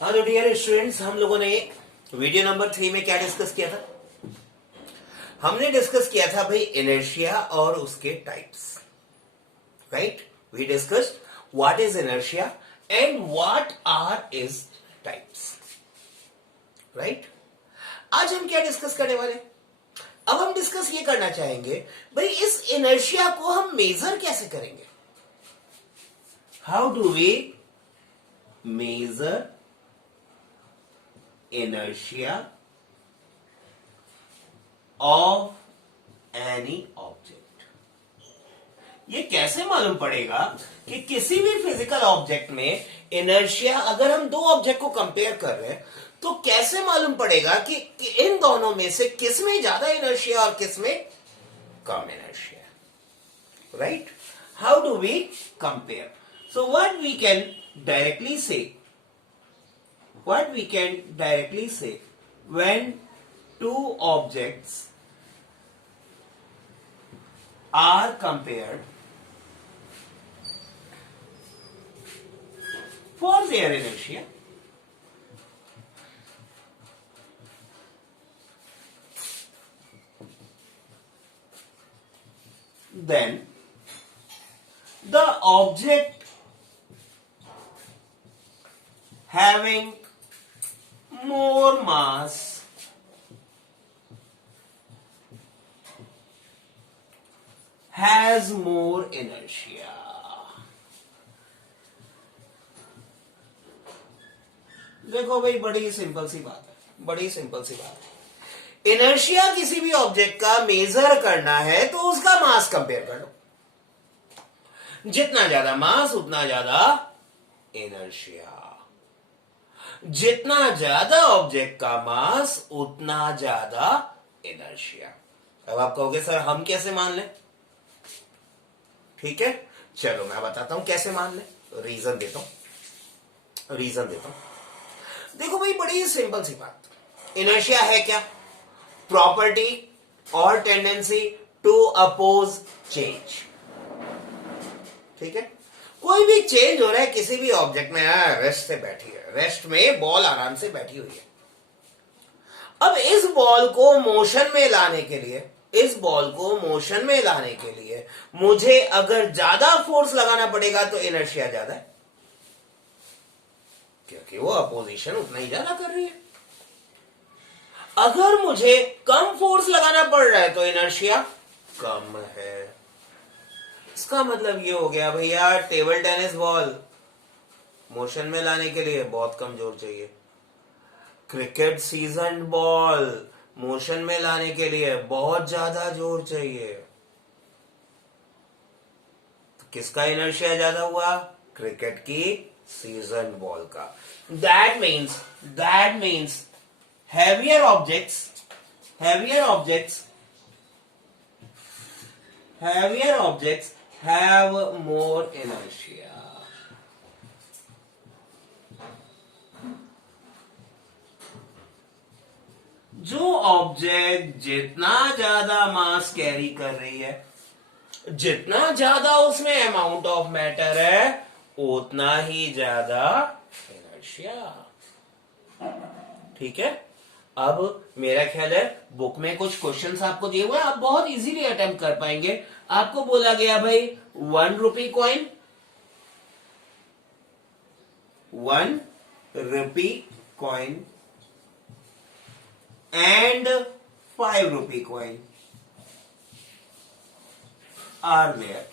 हाँ तो dear students, हम लोगों ने वीडियो नंबर 3 में क्या डिस्कस किया था? हमने डिस्कस किया था भाई इनर्शिया और उसके types, right? We discussed what is inertia and what are is types, right? आज हम क्या डिस्कस करने वाले? अब हम डिस्कस ये करना चाहेंगे भाई इस इनर्शिया को हम मेजर कैसे करेंगे? How do we measure inertia of any object? ये कैसे मालूम पड़ेगा कि किसी भी फिजिकल ऑब्जेक्ट में इनर्शिया, अगर हम दो ऑब्जेक्ट को कंपेयर कर रहे हैं तो कैसे मालूम पड़ेगा कि इन दोनों में से किस में ज्यादा इनर्शिया और किस में कम inertia, right? How do we compare? So what we can directly say, when two objects are compared for their inertia, then the object having more mass has more inertia. देखो भाई, बड़ी सिंपल सी बात है, inertia किसी भी object का major करना है तो उसका मास कंपेयर कर लो। जितना ज्यादा मास उतना ज्यादा इनर्शिया, जितना ज्यादा ऑब्जेक्ट का मास उतना ज्यादा इनर्शिया। अब आप कहोगे सर हम कैसे मान लें? ठीक है, चलो मैं बताता हूं कैसे मान लें, रीजन देता हूं। देखो भाई, बड़ी सिंपल सी बात, इनर्शिया है क्या? प्रॉपर्टी और टेंडेंसी टू अपोज चेंज। ठीक है, कोई भी चेंज हो रहा है किसी भी ऑब्जेक्ट में, रेस्ट से बैठी है, रेस्ट में बॉल आराम से बैठी हुई है। अब इस बॉल को मोशन में लाने के लिए मुझे अगर ज्यादा फोर्स लगाना पड़ेगा तो इनर्शिया ज्यादा है, क्योंकि वो अपोजिशन उतना ही ज्यादा कर रही है। अगर मुझे कम फोर्स लगाना पड़ रहा है तो इनर्शिया कम है। इसका मतलब ये हो गया भैया, टेबल टेनिस बॉल मोशन में लाने के लिए बहुत कम जोर चाहिए, क्रिकेट सीजन बॉल मोशन में लाने के लिए बहुत ज्यादा जोर चाहिए। तो किसका इनर्शिया ज्यादा हुआ? क्रिकेट की सीजन बॉल का। That means heavier objects have more inertia. जो ऑब्जेक्ट जितना ज्यादा मास कैरी कर रही है, जितना ज्यादा उसमें अमाउंट ऑफ मैटर है, उतना ही ज्यादा इनर्शिया। ठीक है, अब मेरा ख्याल है बुक में कुछ क्वेश्चंस आपको दिए हुए हैं, आप बहुत इजीली अटेम्प्ट कर पाएंगे। आपको बोला गया भाई 1 rupee coin, 1 rupee coin and 5 rupee coin are there.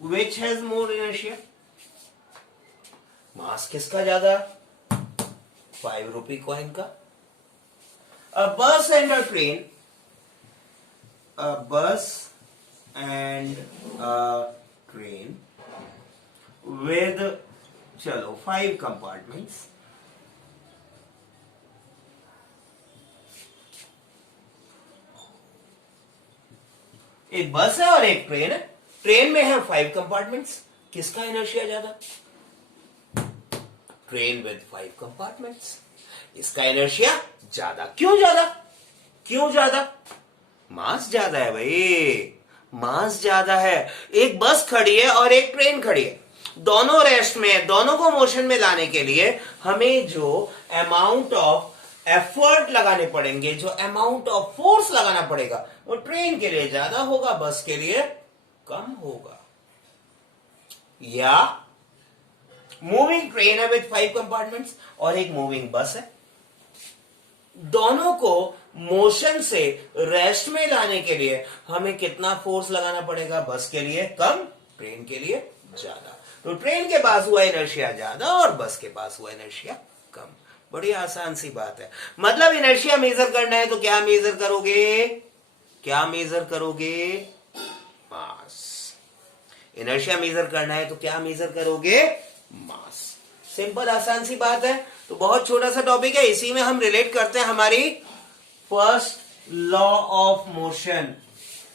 Which has more inertia? मास किसका ज्यादा? 5 रुपी कॉइन का। A bus and a train with, चलो, 5 कंपार्टमेंट्स। एक बस है और एक ट्रेन है, ट्रेन में है 5 कंपार्टमेंट्स। किसका इनर्शिया ज्यादा? ट्रेन विद 5 कंपार्टमेंट्स, इसका इनर्शिया ज्यादा। क्यों ज्यादा? मास ज्यादा है भाई, मास ज्यादा है। एक बस खड़ी है और एक ट्रेन खड़ी है, दोनों रेस्ट में है, दोनों को मोशन में लाने के लिए हमें जो अमाउंट ऑफ एफर्ट लगाने पड़ेंगे, जो अमाउंट ऑफ फोर्स लगाना पड़ेगा, वो ट्रेन के लिए ज्यादा होगा, बस के लिए कम होगा। या मूविंग ट्रेन है विथ 5 कंपार्टमेंट्स और एक मूविंग बस है, दोनों को मोशन से रेस्ट में लाने के लिए हमें कितना फोर्स लगाना पड़ेगा? बस के लिए कम, ट्रेन के लिए ज्यादा। तो ट्रेन के पास हुआ इनर्शिया ज्यादा और बस के पास हुआ इनर्शिया कम। बड़ी आसान सी बात है। मतलब इनर्शिया मेजर करना है तो क्या मेजर करोगे? क्या मेजर करोगे? मास। इनर्शिया मेजर करना है तो क्या मेजर करोगे? मास। सिंपल आसान सी बात है। तो बहुत छोटा सा टॉपिक है, इसी में हम रिलेट करते हैं हमारी first law of motion.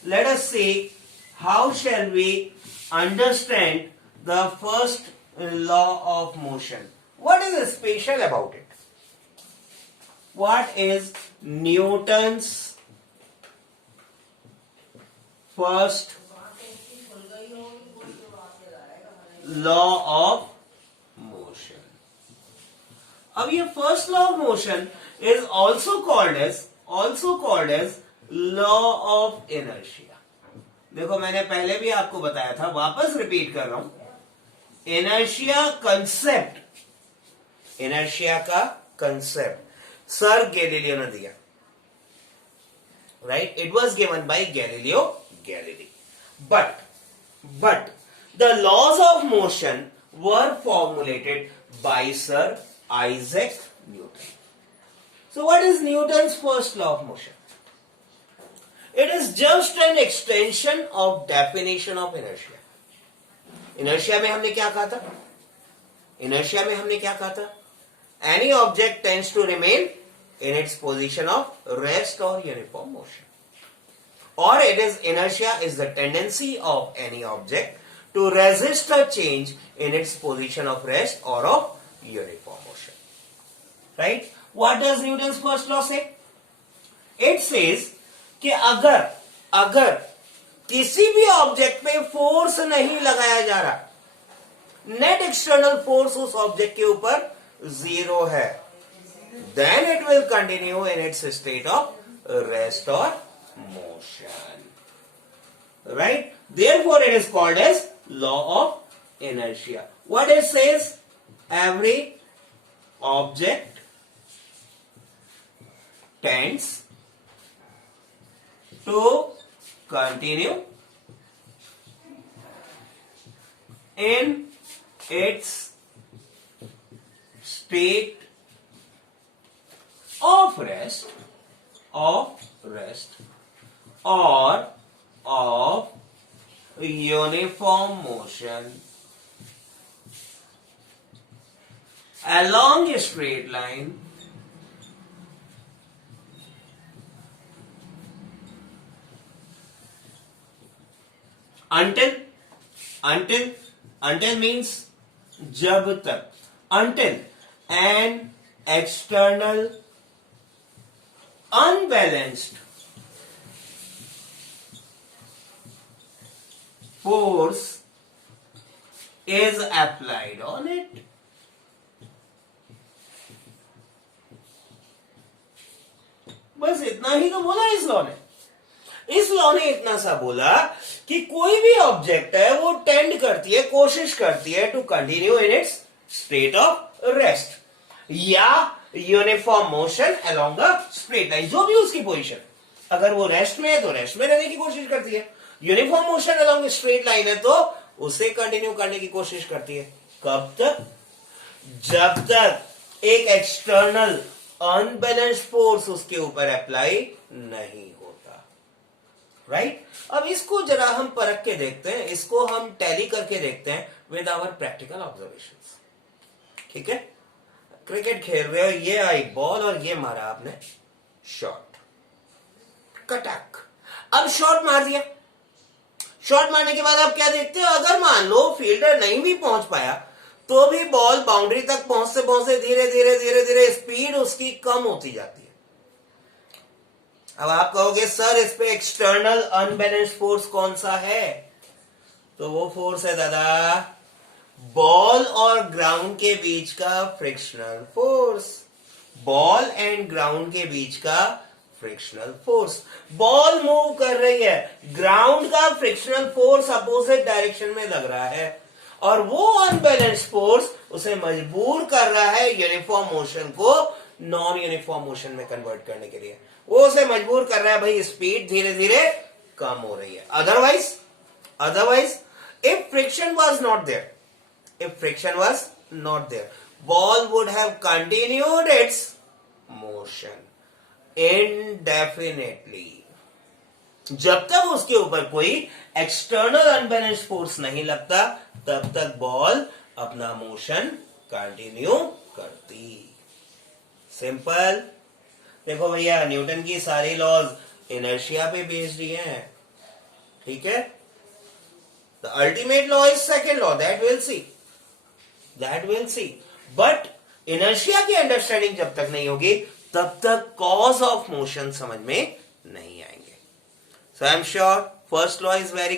Let us see how shall we understand the first law of motion. What is special about it? What is Newton's first law of motion? अब ये first law of motion is also called as law of inertia. देखो मैंने पहले भी आपको बताया था, वापस रिपीट कर रहा हूं, इनर्शिया का कंसेप्ट सर गैलीलियो ने दिया, right? It was given by Galileo Galilei. But the laws of motion were formulated by Sir Isaac Newton. So what is Newton's first law of motion? It is just an extension of definition of inertia. Inertia में हमने क्या कहा था? Any object tends to remain in its position of rest or uniform motion. Or inertia is the tendency of any object to resist a change in its position of rest or of uniform motion. Right? What does Newton's first law say? It says कि अगर किसी भी object पे force नहीं लगाया जा रहा, net external force उस ऑब्जेक्ट के ऊपर 0 है, then it will continue in its state of rest or motion. Right? Therefore, it is called as law of inertia. What it says? Every object tends to continue in its state of rest or of uniform motion along a straight line until means जब तक, until an external unbalanced force is applied on it. बस इतना ही तो बोला इस law ने। इस law ने इतना सा बोला कि कोई भी ऑब्जेक्ट है वो टेंड करती है, कोशिश करती है to continue in its state of rest या uniform motion along a straight line, जो भी उसकी पोजीशन। अगर वो रेस्ट में है तो रेस्ट में रहने की कोशिश करती है, uniform motion along straight line है तो उसे कंटिन्यू करने की कोशिश करती है। कब तक? जब तक एक एक्सटर्नल अनबैलेंस्ड फोर्स उसके ऊपर अप्लाई नहीं होता। राइट? अब इसको जरा हम परख के देखते हैं, इसको हम टैली करके देखते हैं विद आवर प्रैक्टिकल ऑब्जर्वेशंस। ठीक है? क्रिकेट खेल रहे हो, ये आई बॉल और ये मारा आपने शॉट, कटक। अब शॉट मार दिया, शॉट मारने के बाद आप क्या देखते हो? अगर मान लो फील्डर नहीं भी पहुंच पाया तो भी बॉल बाउंड्री तक पहुंचते पहुंचते धीरे धीरे धीरे धीरे स्पीड उसकी कम होती जाती है। अब आप कहोगे सर इस पे एक्सटर्नल अनबैलेंस्ड फोर्स कौन सा है, तो वो फोर्स है दादा बॉल और ग्राउंड के बीच का frictional force. Ball and ground के बीच का फ्रिक्शनल फोर्स। बॉल मूव कर रही है, ग्राउंड का फ्रिक्शनल फोर्स अपोजिट डायरेक्शन में लग रहा है और वो अनबैलेंस्ड फोर्स उसे मजबूर कर रहा है यूनिफॉर्म मोशन को नॉन यूनिफॉर्म मोशन में कन्वर्ट करने के लिए। वो उसे मजबूर कर रहा है भाई स्पीड धीरे धीरे कम हो रही है। Otherwise if friction was not there, if friction was not there, ball would have continued its motion indefinitely। जब तक उसके ऊपर कोई एक्सटर्नल अनबैलेंस्ड फोर्स नहीं लगता तब तक बॉल अपना मोशन कंटिन्यू करती। सिंपल। देखो भैया न्यूटन की सारी लॉज इनर्शिया पे बेस्ड ही हैं, ठीक है। The ultimate law is second law, that will see. But inertia की अंडरस्टैंडिंग जब तक नहीं होगी तब तक कॉज ऑफ मोशन समझ में नहीं आएंगे। So I am sure first law is very